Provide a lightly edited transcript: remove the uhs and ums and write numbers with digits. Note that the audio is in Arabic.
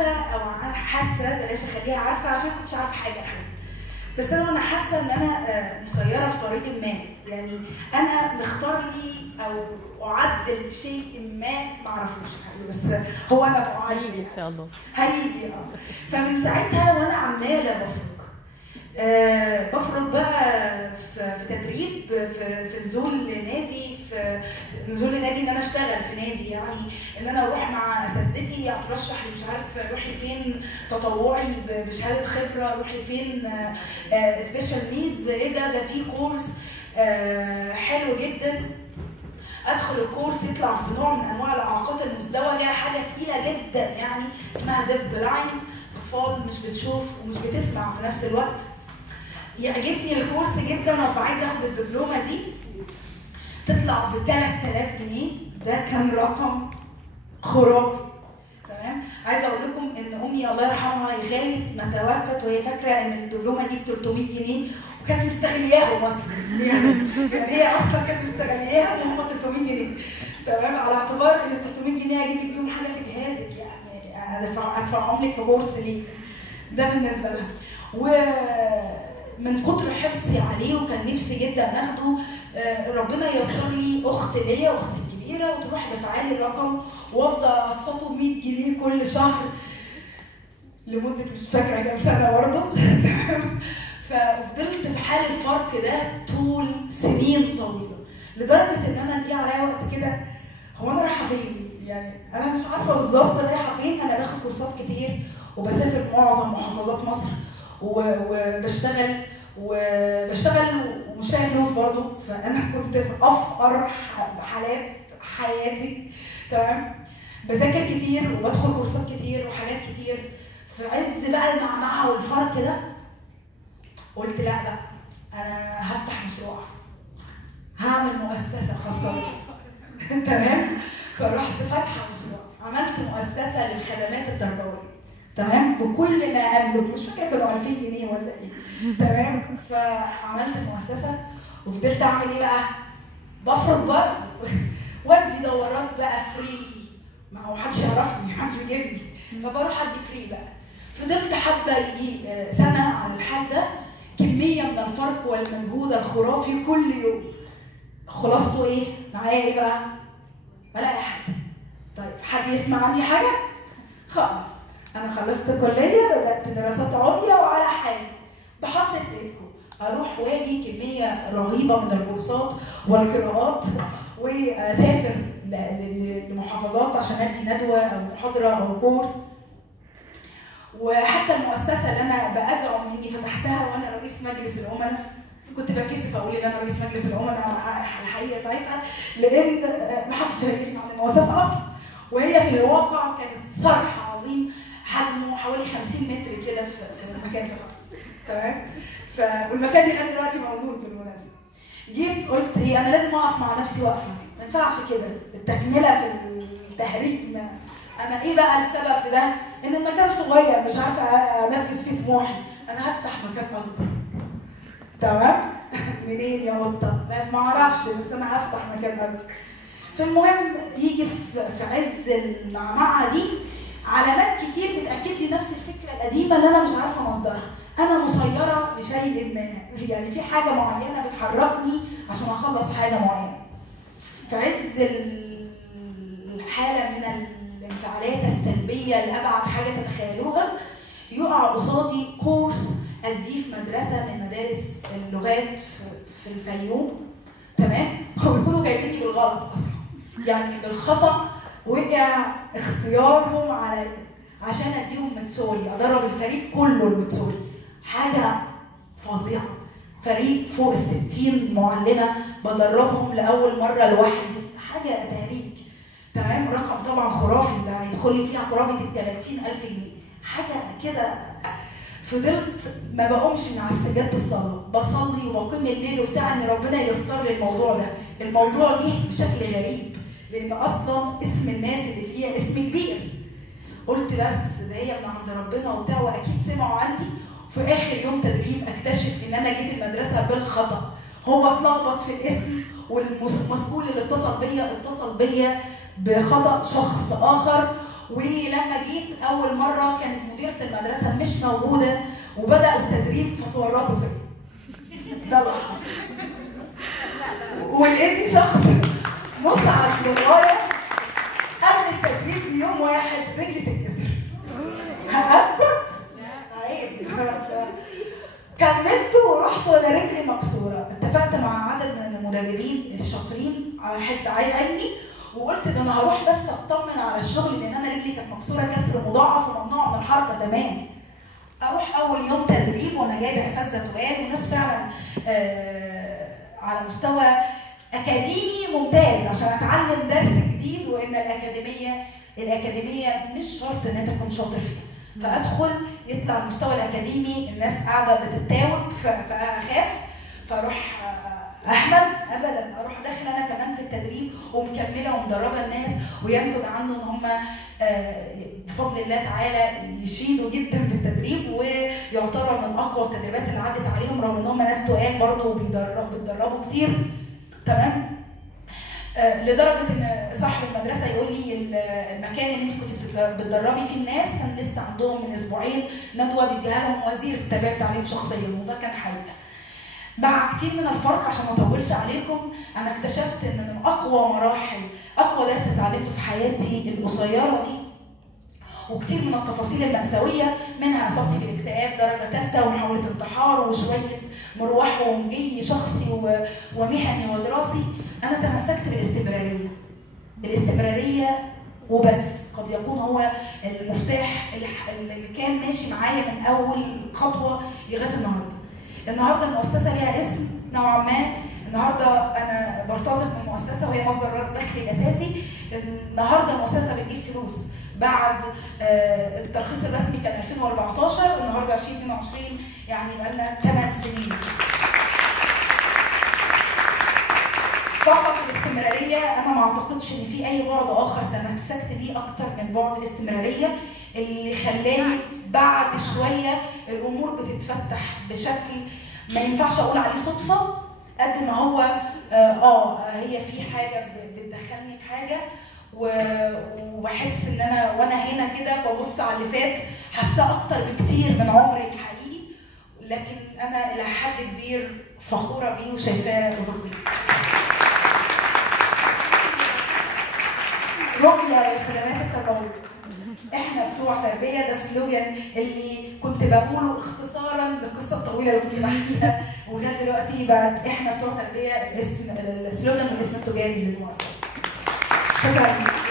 عارفه او حاسه، بلاش اخليها عارفه عشان ما كنتش عارفه حاجه الحقيقه، بس انا حاسه ان انا مسيره في طريق ما، يعني انا مختار لي او اعدل شيء ما اعرفوش حقيقي، بس هو انا هيجي ان شاء الله، هيجي. فمن ساعتها وانا عماله بفرض بقى في تدريب، في نزول لنادي، في نزول لنادي ان انا اشتغل في نادي، يعني ان انا اروح مع اساتذتي اترشح مش عارف روحي فين تطوعي بشهاده خبره، روحي فين سبيشال نيدز، ايه ده في كورس حلو جدا، ادخل الكورس يطلع في نوع من انواع الاعاقات المزدوجه، حاجه تقيله جدا يعني اسمها ديف بلايند، اطفال مش بتشوف ومش بتسمع في نفس الوقت. يعجبني الكورس جدا وابقى عايزه اخد الدبلومه دي، تطلع ب 3000 جنيه، ده كان رقم خرافي. تمام، عايزه اقول لكم ان امي الله يرحمها لغايه ما توفت وهي فاكره ان الدبلومه دي ب 300 جنيه وكانت مستغلياهم اصلا، يعني هي اصلا كانت مستغلياها وهم 300 جنيه. تمام، على اعتبار ان ال 300 جنيه هجيب لك بيهم حاجه في جهازك، يعني ادفعهم لك في كورس ليه؟ ده بالنسبه لها. ومن كتر حرصي عليه وكان نفسي جدا اخده، ربنا ييسر لي اخت ليا، اختي الكبيره، وتروح دافعه لي الرقم وافضل اقسطه ب 100 جنيه كل شهر لمده مش فاكره كام سنه برضه. ففضلت في حال الفرق ده طول سنين طويله، لدرجه ان انا جه عليا وقت كده هو انا رايحه فين؟ يعني انا مش عارفه بالظبط رايحه فين. انا باخد كورسات كتير وبسافر معظم محافظات مصر وبشتغل ومش لاقي فلوس برضه، فانا كنت في افقر حالات حياتي. تمام، بذاكر كتير وبدخل كورسات كتير وحاجات كتير، في عز بقى المعمعه والفرق ده قلت لا بقى انا هفتح مشروع، هعمل مؤسسه خاصه بي. تمام، فرحت فاتحه مشروع، عملت مؤسسه للخدمات التربويه، تمام، بكل ما املك، مش فاكره كانوا 2000 جنيه ولا ايه. تمام، فعملت مؤسسه وفضلت اعمل ايه بقى؟ بفرض برضه ودي دورات بقى فري، ما هو محدش يعرفني، محدش بيجيبني، فبروح ادي فري بقى. فضلت حابه يجي سنه على الحال ده، كميه من الفرق والمجهود الخرافي كل يوم. خلاصته ايه؟ معايا ايه بقى؟ بلاقي حاجه. طيب حد يسمع عني حاجه؟ خلاص انا خلصت الكليه، بدات دراسات عليا وعلى حالي، بحط ايدكم اروح واجي كميه رهيبه من الكورسات والقراءات، واسافر لمحافظات عشان ادي ندوه او محاضره او كورس. وحتى المؤسسه اللي انا بأزعم اني فتحتها وانا رئيس مجلس الامناء، كنت بكسف اقول ان انا رئيس مجلس الامناء الحقيقه ساعتها، لان ما حدش يسمع عن المؤسسه اصلا، وهي في الواقع كانت صرح عظيم حجمه حوالي 50 متر كده في المكان ده. تمام، والمكان ده لغايه دلوقتي موجود بالمناسبه. جيت قلت ايه، انا لازم اقف مع نفسي وقفه، ما ينفعش كده التكمله في التهريج. ما انا ايه بقى السبب في ده؟ ان المكان صغير مش عارفه انفذ فيه طموحي، انا هفتح مكان اكبر. تمام؟ منين يا قطه؟ ما اعرفش، بس انا هفتح مكان اكبر. فالمهم يجي في عز المعمعه دي علامات كتير بتاكد لي نفس الفكره القديمه اللي انا مش عارفه مصدرها. انا مسيره لشيء ما، يعني في حاجه معينه بتحركني عشان اخلص حاجه معينه. في عز الحاله من الانفعالات السلبيه لابعد حاجه تتخيلوها، يقع قصادي كورس اديه في مدرسه من مدارس اللغات في الفيوم. تمام، هو بيكونوا جايبيني بالغلط اصلا، يعني بالخطا وقع اختيارهم عليا عشان اديهم متسوري، ادرب الفريق كله المتسوري. حاجه فظيعه، فريق فوق ال60 معلمه بدربهم لاول مره لوحدي، حاجه تهريج. تمام، رقم طبعا خرافي، ده هيدخل لي فيها قرابه ال30,000 جنيه، حاجه كده. فضلت ما بقومش من على السجاده الصلاه، بصلي وبقيم الليل وبتاع ان ربنا ييسر لي الموضوع ده. الموضوع جه بشكل غريب لان اصلا اسم الناس اللي فيها اسم كبير. قلت بس ده هي من عند ربنا وبتاع، واكيد سمعوا عني. في اخر يوم تدريب اكتشف ان انا جيت المدرسه بالخطا، هو اتلخبط في الاسم، والمسؤول اللي اتصل بيا بخطا شخص اخر، ولما جيت اول مره كانت مديره المدرسه مش موجوده وبداوا التدريب فتورطوا فيا. ده اللي حصل. ولقيتني شخص مسعد للغايه. قبل التدريب بيوم واحد رجلي تتكسر. هسكت؟ عيب. كملت ورحت وانا رجلي مكسوره. اتفقت مع عدد من المدربين الشاطرين على حته علمي وقلت ده انا هروح بس اطمن على الشغل لان انا رجلي كانت مكسوره كسر مضاعف وممنوع من الحركه تمام. اروح اول يوم تدريب وانا جايبه اساتذه تقال وناس فعلا على مستوى اكاديمي ممتاز عشان اتعلم درس جديد، وان الاكاديميه مش شرط ان انت تكون شاطر فيها. فادخل يطلع المستوى الاكاديمي الناس قاعده بتتاوب فاخاف فاروح احمد ابدا اروح داخل انا كمان في التدريب ومكمله ومدربه الناس وينتج عنه ان هم بفضل الله تعالى يشيدوا جدا بالتدريب ويعتبر من اقوى التدريبات اللي عدت عليهم رغم ان هم ناس تقال برضه وبيتدربوا كتير. تمام؟ لدرجه ان صاحب المدرسه يقول لي المكان اللي انت كنت بتدربي فيه الناس كان لسه عندهم من اسبوعين ندوه بيديها لهم وزير التربيه والتعليم شخصيا، وده كان حقيقه. مع كتير من الفرق عشان ما اطولش عليكم، انا اكتشفت ان من اقوى مراحل اقوى درس اتعلمته في حياتي القصيره دي وكتير من التفاصيل المأساويه منها اصابتي بالاكتئاب درجه ثالثه ومحاوله انتحار وشويه مروح ومجي شخصي ومهني ودراسي. انا تمسكت بالاستمراريه وبس قد يكون هو المفتاح اللي كان ماشي معايا من اول خطوه لغايه النهارده المؤسسه ليها اسم نوعا ما. النهارده انا برتزق من المؤسسه وهي مصدر دخلي الاساسي. النهارده المؤسسه بتجيب فلوس بعد الترخيص الرسمي كان 2014 النهارده 2022 يعني بقالنا 8 سنين. فقط الاستمراريه انا ما اعتقدش ان في اي بعد اخر تمسكت بيه اكتر من بعد الاستمراريه اللي خلاني بعد شويه الامور بتتفتح بشكل ما ينفعش اقول عليه صدفه قد ما هو هي في حاجه بتدخلني في حاجه وبحس ان انا وانا هنا كده ببص على اللي فات حاسه اكتر بكتير من عمري الحقيقي، لكن انا الى حد كبير فخوره بيه وشايفاه ذكي. رؤيه للخدمات التربويه. احنا بتوع تربيه ده السلوجان اللي كنت بقوله اختصارا للقصه الطويله اللي كنت بحكيها ولغايه دلوقتي بقت احنا بتوع تربيه السلوجان والاسم التجاري للمؤسسه. شكرا.